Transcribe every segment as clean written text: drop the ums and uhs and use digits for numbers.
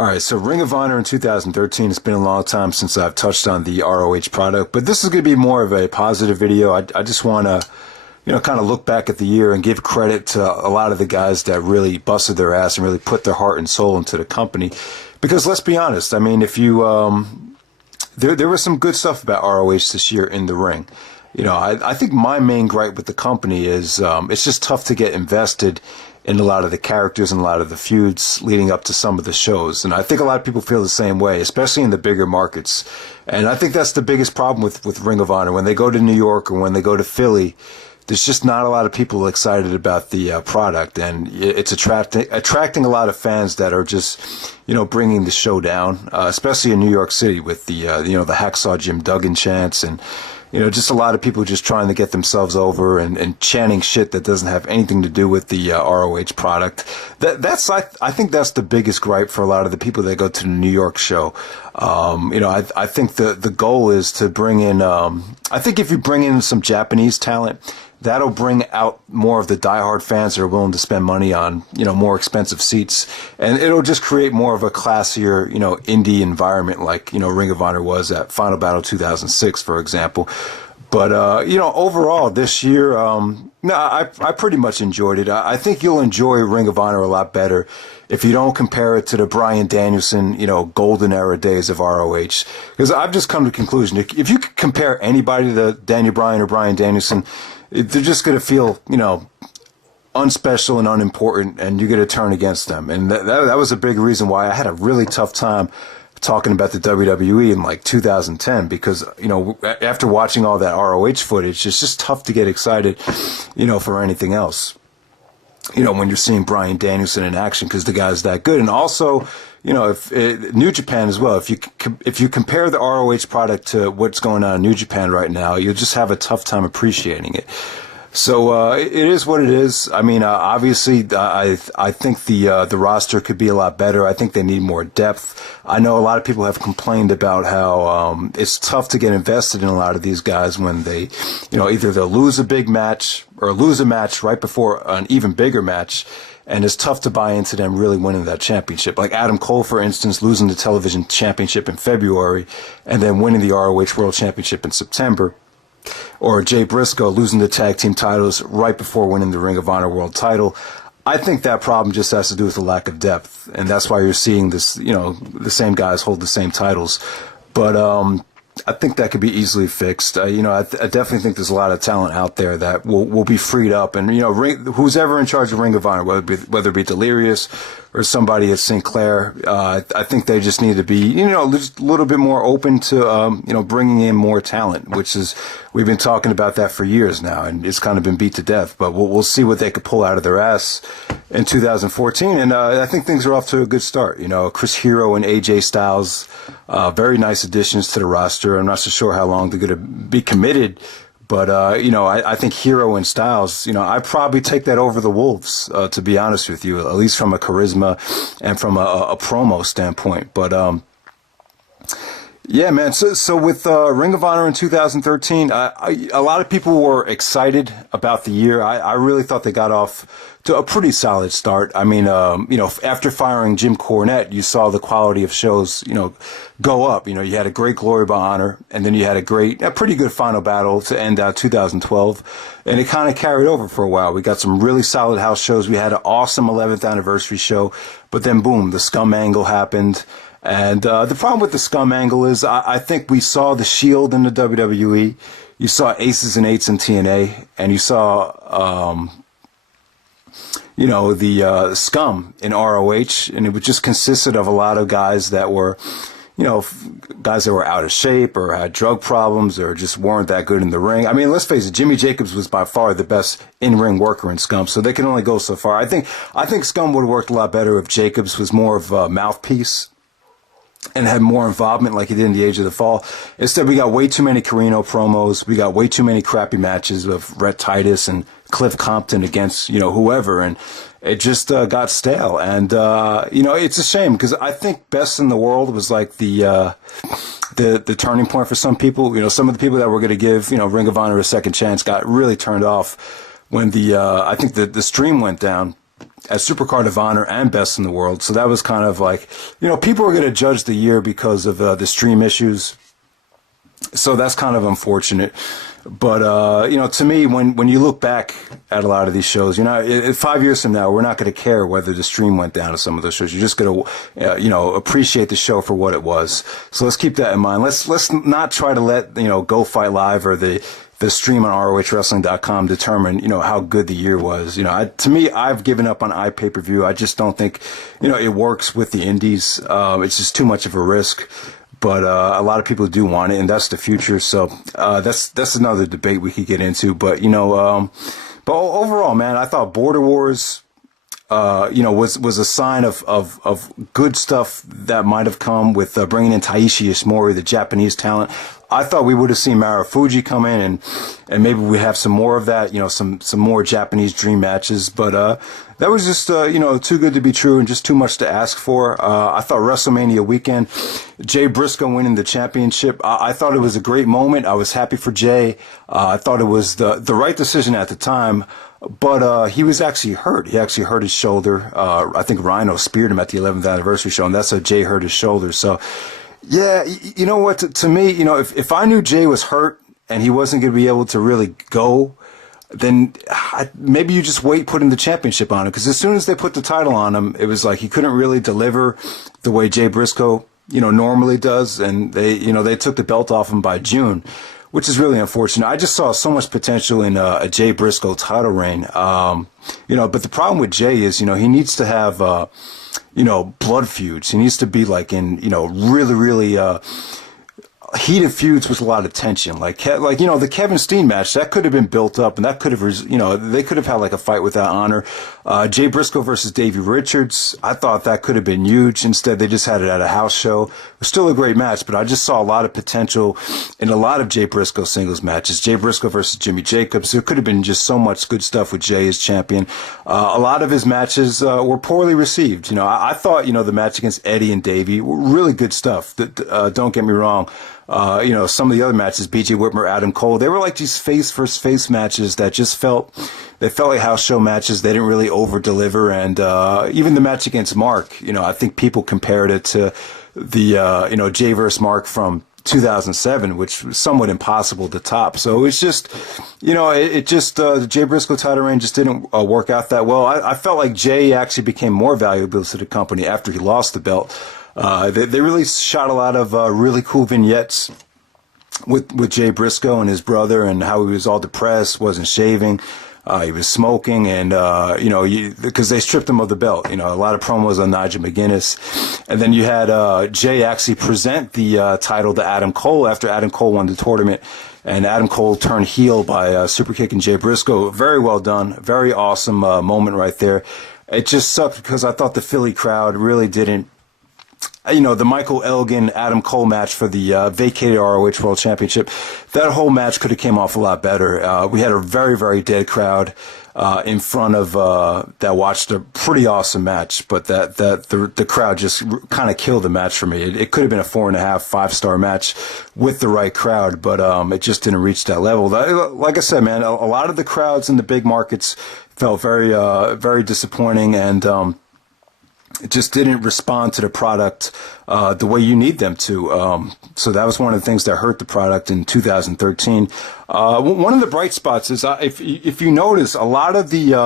All right, so Ring of Honor in 2013, it's been a long time since I've touched on the ROH product, but this is going to be more of a positive video. I just want to, kind of look back at the year and give credit to a lot of the guys that really busted their ass and really put their heart and soul into the company. Because let's be honest, I mean, if you, there was some good stuff about ROH this year in the ring. I think my main gripe with the company is it's just tough to get invested in a lot of the characters and a lot of the feuds leading up to some of the shows. And I think a lot of people feel the same way, especially in the bigger markets. And I think that's the biggest problem with Ring of Honor. When they go to New York or when they go to Philly, there's just not a lot of people excited about the product. And it's attracting a lot of fans that are just, bringing the show down, especially in New York City with the Hacksaw Jim Duggan chants and, just a lot of people just trying to get themselves over and chanting shit that doesn't have anything to do with the ROH product. I think that's the biggest gripe for a lot of the people that go to the New York show. I think the goal is to bring in, I think if you bring in some Japanese talent, that'll bring out more of the diehard fans that are willing to spend money on, more expensive seats. And it'll just create more of a classier, indie environment like, Ring of Honor was at Final Battle 2006, for example. But, overall this year, I pretty much enjoyed it. I think you'll enjoy Ring of Honor a lot better if you don't compare it to the Bryan Danielson, golden era days of ROH. Because I've just come to the conclusion, if you compare anybody to Daniel Bryan or Bryan Danielson, they're just going to feel, unspecial and unimportant, and you're going to turn against them. And that was a big reason why I had a really tough time talking about the WWE in like 2010, because, after watching all that ROH footage, it's just tough to get excited, for anything else. When you're seeing Bryan Danielson in action, because the guy's that good. And also, if New Japan as well, if you compare the ROH product to what's going on in New Japan right now, you'll just have a tough time appreciating it. So it is what it is. I mean, obviously, I think the roster could be a lot better. I think they need more depth. I know a lot of people have complained about how it's tough to get invested in a lot of these guys when they, either they'll lose a big match or lose a match right before an even bigger match. And it's tough to buy into them really winning that championship. Like Adam Cole, for instance, losing the television championship in February and then winning the ROH World Championship in September. Or Jay Briscoe losing the tag team titles right before winning the Ring of Honor World title. I think that problem just has to do with the lack of depth. And that's why you're seeing this, the same guys hold the same titles. But I think that could be easily fixed. I definitely think there's a lot of talent out there that will be freed up. And, who's ever in charge of Ring of Honor, whether it be Delirious or somebody at Sinclair, I think they just need to be, just a little bit more open to, bringing in more talent, which is, we've been talking about that for years now, and it's kind of been beat to death. But we'll see what they could pull out of their ass in 2014. And I think things are off to a good start. Chris Hero and AJ Styles, very nice additions to the roster. I'm not so sure how long they're going to be committed. But, I think Hero and Styles, I'd probably take that over the Wolves, to be honest with you, at least from a charisma and from a promo standpoint. But, yeah, man. So with Ring of Honor in 2013, a lot of people were excited about the year. I really thought they got off to a pretty solid start. I mean, after firing Jim Cornette, you saw the quality of shows, go up. You had a great Glory by Honor, and then you had a pretty good Final Battle to end out 2012, and it kind of carried over for a while. We got some really solid house shows. We had an awesome 11th anniversary show, but then boom, the Scum angle happened. And the problem with the Scum angle is I think we saw the Shield in the WWE, you saw Aces and Eights in TNA, and you saw the Scum in ROH, and it just consisted of a lot of guys that were, guys that were out of shape or had drug problems or just weren't that good in the ring. I mean, let's face it, Jimmy Jacobs was by far the best in-ring worker in Scum, so they can only go so far. I think Scum would have worked a lot better if Jacobs was more of a mouthpiece and had more involvement like he did in the Age of the Fall. Instead, we got way too many Carino promos. We got way too many crappy matches of Rhett Titus and Cliff Compton against, whoever. And it just got stale. And, it's a shame because I think Best in the World was like the turning point for some people. Some of the people that were going to give, Ring of Honor a second chance got really turned off when I think the stream went down. at Supercard of Honor and Best in the World. So that was kind of like, people are going to judge the year because of the stream issues. So that's kind of unfortunate. But, to me, when you look back at a lot of these shows, 5 years from now, we're not going to care whether the stream went down to some of those shows. You're just going to, appreciate the show for what it was. So let's keep that in mind. Let's not try to let, Go Fight Live or the stream on ROHWrestling.com determine, how good the year was. To me, I've given up on iPay-per-view. I just don't think, it works with the indies. It's just too much of a risk. But a lot of people do want it, and that's the future. So that's another debate we could get into. But but overall, man, I thought Border Wars, was a sign of good stuff that might have come with bringing in Taishi Ishimori, the Japanese talent. I thought we would have seen Marufuji come in and maybe we have some more of that, some more Japanese dream matches. But that was just, too good to be true and just too much to ask for. I thought WrestleMania weekend, Jay Briscoe winning the championship, I thought it was a great moment. I was happy for Jay. I thought it was the right decision at the time. But he was actually hurt. He actually hurt his shoulder. I think Rhino speared him at the 11th anniversary show, and that's how Jay hurt his shoulder. So, yeah, you know what? To me, if I knew Jay was hurt and he wasn't going to be able to really go, then maybe you just wait putting the championship on him. Because as soon as they put the title on him, it was like he couldn't really deliver the way Jay Briscoe, normally does. And they took the belt off him by June, which is really unfortunate. I just saw so much potential in a Jay Briscoe title reign. But the problem with Jay is, he needs to have, blood feuds. He needs to be like in, really, really, heated feuds with a lot of tension. Like the Kevin Steen match, that could have been built up and that could have, they could have had like a fight without honor. Jay Briscoe versus Davey Richards, I thought that could have been huge. Instead, they just had it at a house show. It was still a great match, but I just saw a lot of potential in a lot of Jay Briscoe singles matches. Jay Briscoe versus Jimmy Jacobs. There could have been just so much good stuff with Jay as champion. A lot of his matches were poorly received. I thought, the match against Eddie and Davey were really good stuff. Don't get me wrong. Some of the other matches, BJ Whitmer, Adam Cole, they were like these face versus face matches that just felt like house show matches. They didn't really over deliver. And, even the match against Mark, I think people compared it to the, Jay versus Mark from 2007, which was somewhat impossible to top. So it's just, the Jay Briscoe title reign just didn't work out that well. I felt like Jay actually became more valuable to the company after he lost the belt. They really shot a lot of really cool vignettes with Jay Briscoe and his brother and how he was all depressed, wasn't shaving, he was smoking, and because they stripped him of the belt. A lot of promos on Nigel McGuinness, and then you had Jay actually present the title to Adam Cole after Adam Cole won the tournament. And Adam Cole turned heel by super kicking Jay Briscoe. Very well done. Very awesome moment right there. It just sucked because I thought the Philly crowd really didn't. The Michael Elgin Adam Cole match for the vacated ROH World Championship, that whole match could have came off a lot better. We had a very, very dead crowd in front of that watched a pretty awesome match, but the crowd just kind of killed the match for me. It could have been a 4.5, 5-star match with the right crowd, but it just didn't reach that level. Like I said, man, a lot of the crowds in the big markets felt very, very disappointing, and it just didn't respond to the product the way you need them to. So that was one of the things that hurt the product in 2013. One of the bright spots is if you notice, a lot of the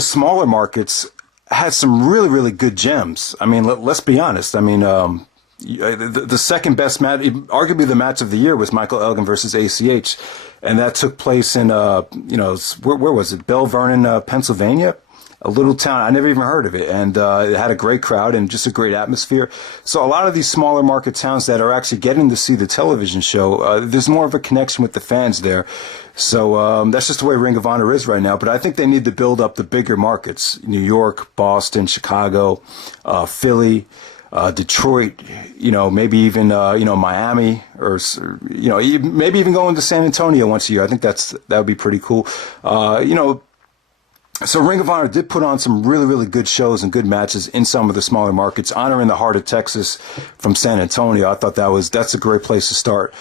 smaller markets had some really, really good gems. I mean, let's be honest. I mean, the second best match, arguably the match of the year, was Michael Elgin versus ACH, and that took place in where was it? Bell Vernon, Pennsylvania. A little town, I never even heard of it, and it had a great crowd and just a great atmosphere. So a lot of these smaller market towns that are actually getting to see the television show, there's more of a connection with the fans there. So that's just the way Ring of Honor is right now. But I think they need to build up the bigger markets: New York, Boston, Chicago, Philly, Detroit. Maybe even Miami, or maybe even going to San Antonio once a year. I think that would be pretty cool. So Ring of Honor did put on some really, really good shows and good matches in some of the smaller markets. Honor in the Heart of Texas from San Antonio, I thought that's a great place to start.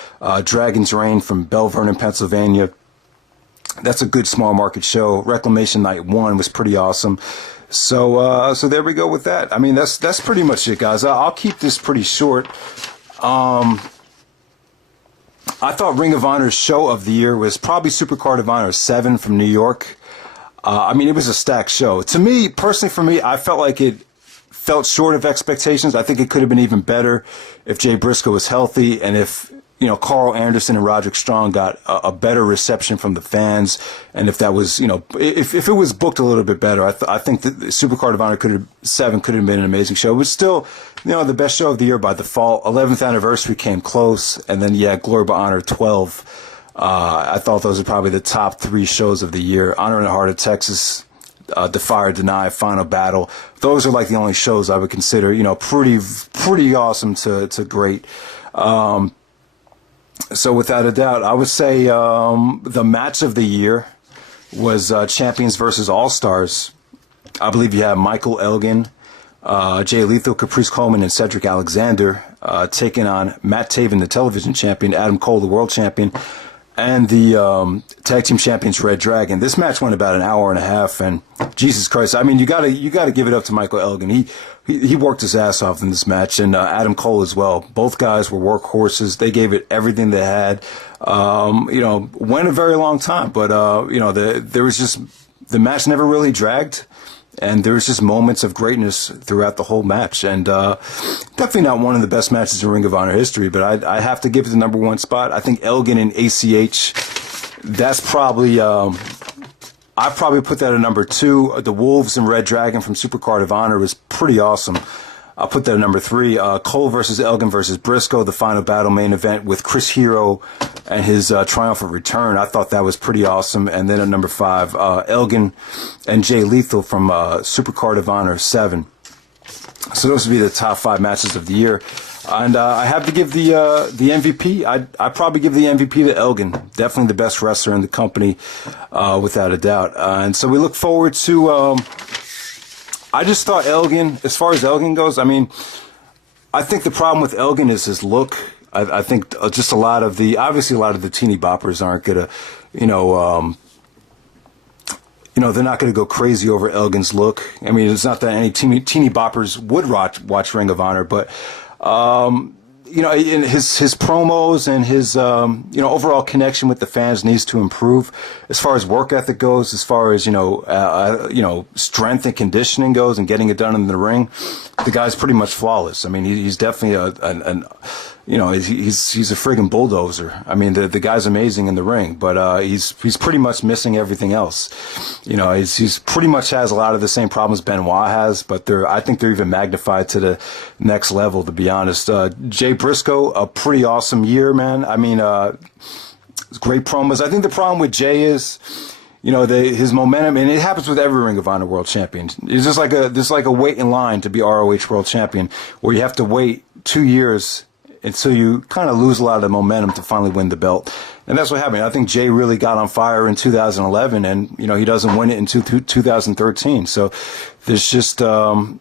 Dragon's Reign from Bell Vernon, Pennsylvania. That's a good small market show. Reclamation Night 1 was pretty awesome. So there we go with that. I mean, that's pretty much it, guys. I'll keep this pretty short. I thought Ring of Honor's show of the year was probably Supercard of Honor 7 from New York. I mean, it was a stacked show. To me, personally, for me, I felt like it felt short of expectations. I think it could have been even better if Jay Briscoe was healthy and if, you know, Carl Anderson and Roderick Strong got a better reception from the fans, and if that was, you know, if it was booked a little bit better, I think that the Supercard of Honor 7 could have been an amazing show. It was still, you know, the best show of the year by default. 11th anniversary came close, and then Glory by Honor 12. I thought those are probably the top 3 shows of the year. Honor in the Heart of Texas, Defy or Deny, Final Battle. Those are like the only shows I would consider, you know, pretty awesome to great. So without a doubt, I would say the match of the year was Champions versus All-Stars. I believe you have Michael Elgin, Jay Lethal, Caprice Coleman, and Cedric Alexander taking on Matt Taven, the television champion, Adam Cole, the world champion, and the tag team champions Red Dragon. This match went about an hour and a half, and Jesus Christ, I mean, you gotta give it up to Michael Elgin. He worked his ass off in this match, and Adam Cole as well. Both guys were workhorses. They gave it everything they had. You know, went a very long time, but you know, there was just, the match never really dragged, and there was just moments of greatness throughout the whole match. And definitely not one of the best matches in Ring of Honor history, but I have to give it the number 1 spot. I think Elgin and ACH, that's probably, I probably put that at number 2. The Wolves and Red Dragon from Supercard of Honor was pretty awesome. I'll put that at number 3. Cole versus Elgin versus Briscoe, the Final Battle main event with Chris Hero and his triumphant return. I thought that was pretty awesome. And then at number 5, Elgin and Jay Lethal from Supercard of Honor 7. So those would be the top 5 matches of the year. And I have to give the MVP. I'd probably give the MVP to Elgin. Definitely the best wrestler in the company, without a doubt. And so we look forward to. I just thought Elgin, as far as Elgin goes, I mean, I think the problem with Elgin is his look. I think just obviously a lot of the teeny boppers aren't gonna, you know, they're not going to go crazy over Elgin's look. I mean, it's not that any teeny boppers would watch Ring of Honor, but, you know, in his promos and his, you know, overall connection with the fans needs to improve as far as work ethic goes, as far as, you know, strength and conditioning goes and getting it done in the ring. The guy's pretty much flawless. I mean, he's definitely you know, he's a friggin' bulldozer. I mean, the guy's amazing in the ring, but he's pretty much missing everything else. You know, he's pretty much has a lot of the same problems Benoit has, but I think they're even magnified to the next level, to be honest. Jay Briscoe, a pretty awesome year, man. I mean, great promos. I think the problem with Jay is, you know, his momentum, and it happens with every Ring of Honor world champion. It's just like a wait in line to be ROH world champion, where you have to wait 2 years until you kind of lose a lot of the momentum to finally win the belt. And that's what happened. I think Jay really got on fire in 2011, and, you know, he doesn't win it in 2013. So there's just, you know,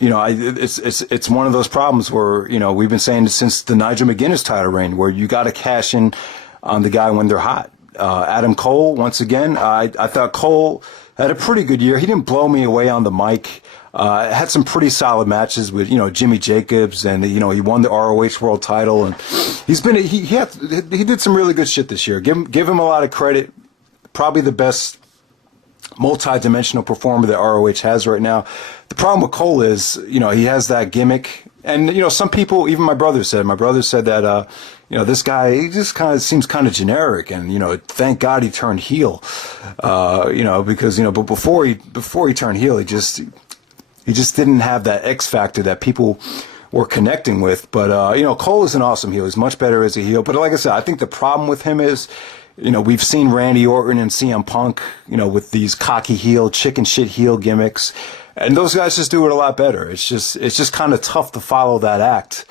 it's one of those problems where, you know, we've been saying since the Nigel McGuinness title reign, where you got to cash in on the guy when they're hot. Adam Cole, once again, I thought Cole had a pretty good year. He didn't blow me away on the mic. Had some pretty solid matches with, you know, Jimmy Jacobs, and, you know, he won the ROH world title, and he did some really good shit this year. Give him a lot of credit. Probably the best multi-dimensional performer that ROH has right now. The problem with Cole is, you know, he has that gimmick, and, you know, some people, even my brother said that, you know, this guy, he just kind of seems kind of generic, and, you know, thank God he turned heel, you know, because, you know, but before he turned heel, he just didn't have that X factor that people were connecting with. But, you know, Cole is an awesome heel. He's much better as a heel. But like I said, I think the problem with him is, you know, we've seen Randy Orton and CM Punk, you know, with these cocky heel, chicken shit heel gimmicks. And those guys just do it a lot better. It's just kind of tough to follow that act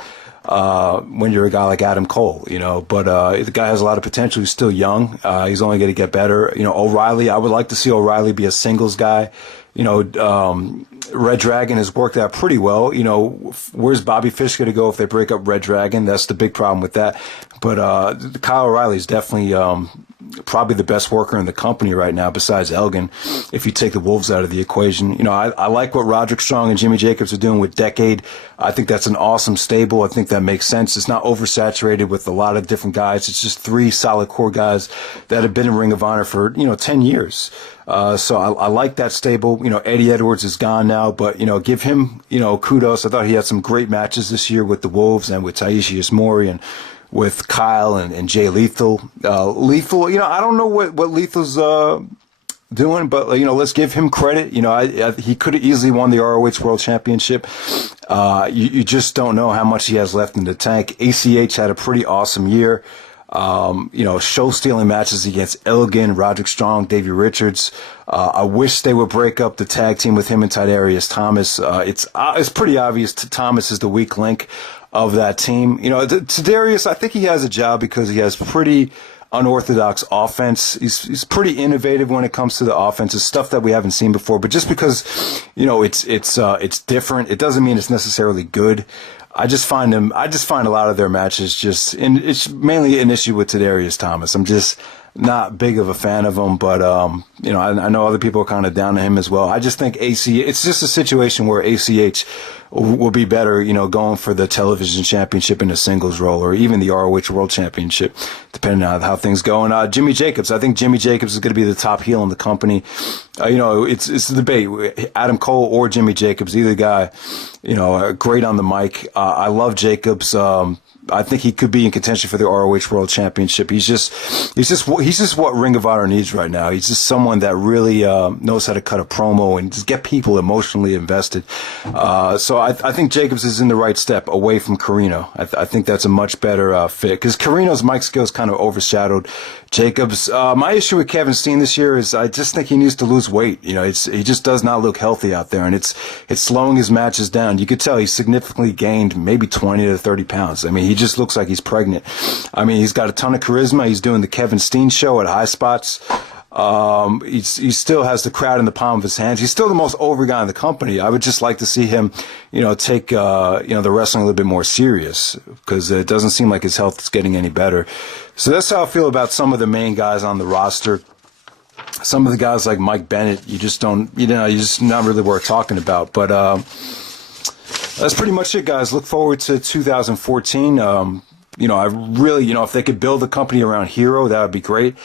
when you're a guy like Adam Cole, you know. But the guy has a lot of potential. He's still young. He's only going to get better. You know, O'Reilly, I would like to see O'Reilly be a singles guy. You know, Red Dragon has worked out pretty well. You know, where's Bobby Fish going to go if they break up Red Dragon? That's the big problem with that. But Kyle O'Reilly is definitely, probably the best worker in the company right now besides Elgin, if you take the Wolves out of the equation. You know, I like what Roderick Strong and Jimmy Jacobs are doing with Decade. I think that's an awesome stable. I think that makes sense. It's not oversaturated with a lot of different guys. It's just 3 solid core guys that have been in Ring of Honor for, 10 years. So I like that stable. You know, Eddie Edwards is gone now, but, give him, kudos. I thought he had some great matches this year with the Wolves and with Taiji Ishimori and with Kyle and Jay Lethal. Lethal, I don't know what Lethal's doing, but let's give him credit. He could have easily won the ROH World Championship. You just don't know how much he has left in the tank. ACH had a pretty awesome year. Show-stealing matches against Elgin, Roderick Strong, Davey Richards. I wish they would break up the tag team with him and Tiberius Thomas. It's pretty obvious Thomas is the weak link of that team. Tiberius, I think he has a job because he has pretty unorthodox offense. He's pretty innovative when it comes to the offense. It's stuff that we haven't seen before. But just because it's different, it doesn't mean it's necessarily good. I just find a lot of their matches and it's mainly an issue with Tiberius Thomas. I'm just not big of a fan of him, but I know other people are kind of down to him as well. I just think it's just a situation where ACH will be better, going for the television championship in a singles role or even the ROH World Championship, depending on how things go. And Jimmy Jacobs, I think Jimmy Jacobs is going to be the top heel in the company. It's a debate, Adam Cole or Jimmy Jacobs, either guy, great on the mic. I love Jacobs. I think he could be in contention for the ROH World Championship. He's just what Ring of Honor needs right now. He's just someone that really knows how to cut a promo and just get people emotionally invested. So I think Jacobs is in the right step away from Carino. I think that's a much better fit because Carino's mic skills kind of overshadowed Jacobs. My issue with Kevin Steen this year is I just think he needs to lose weight. He just does not look healthy out there, and it's slowing his matches down. You could tell he's significantly gained maybe 20 to 30 pounds. I mean, he just looks like he's pregnant. I mean, he's got a ton of charisma. He's doing the Kevin Steen show at high spots. He still has the crowd in the palm of his hands. He's still the most over guy in the company. I would just like to see him, take, the wrestling a little bit more serious because it doesn't seem like his health is getting any better. So that's how I feel about some of the main guys on the roster. Some of the guys like Mike Bennett, you just not really worth talking about. But, that's pretty much it, guys. Look forward to 2014. I really, if they could build a company around Hero, that would be great.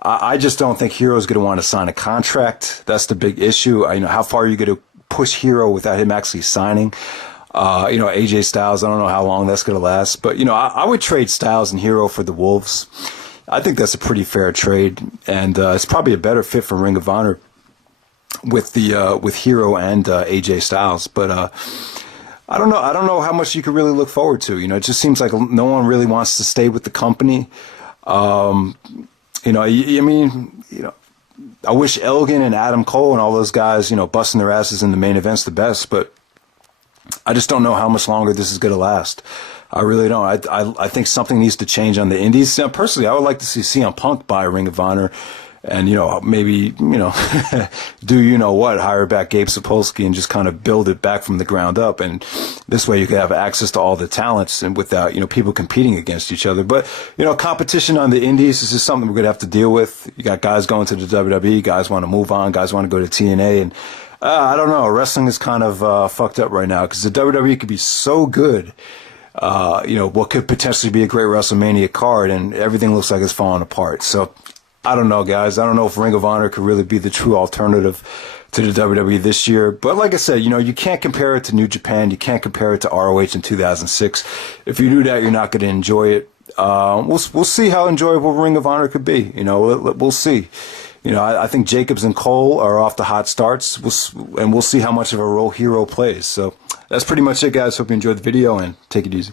I just don't think Hero's going to want to sign a contract. That's the big issue. How far are you going to push Hero without him actually signing? AJ Styles, I don't know how long that's going to last. But, I would trade Styles and Hero for the Wolves. I think that's a pretty fair trade. And it's probably a better fit for Ring of Honor with Hero and AJ Styles. But I don't know how much you could really look forward to. It just seems like no one really wants to stay with the company. I wish Elgin and Adam Cole and all those guys, busting their asses in the main events the best, but I just don't know how much longer this is going to last. I really don't. I think something needs to change on the indies. Now, personally, I would like to see CM Punk buy Ring of Honor and, maybe, hire back Gabe Sapolsky and just kind of build it back from the ground up. And this way you could have access to all the talents and without, people competing against each other. But, competition on the indies is just something we're going to have to deal with. You got guys going to the WWE, guys want to move on, guys want to go to TNA. And I don't know, wrestling is kind of fucked up right now because the WWE could be so good. What could potentially be a great WrestleMania card and everything looks like it's falling apart. So, I don't know, guys. I don't know if Ring of Honor could really be the true alternative to the WWE this year. But like I said, you can't compare it to New Japan. You can't compare it to ROH in 2006. If you do that, you're not going to enjoy it. We'll see how enjoyable Ring of Honor could be. We'll see. I think Jacobs and Cole are off to hot starts. We'll see how much of a role Hero plays. So that's pretty much it, guys. Hope you enjoyed the video and take it easy.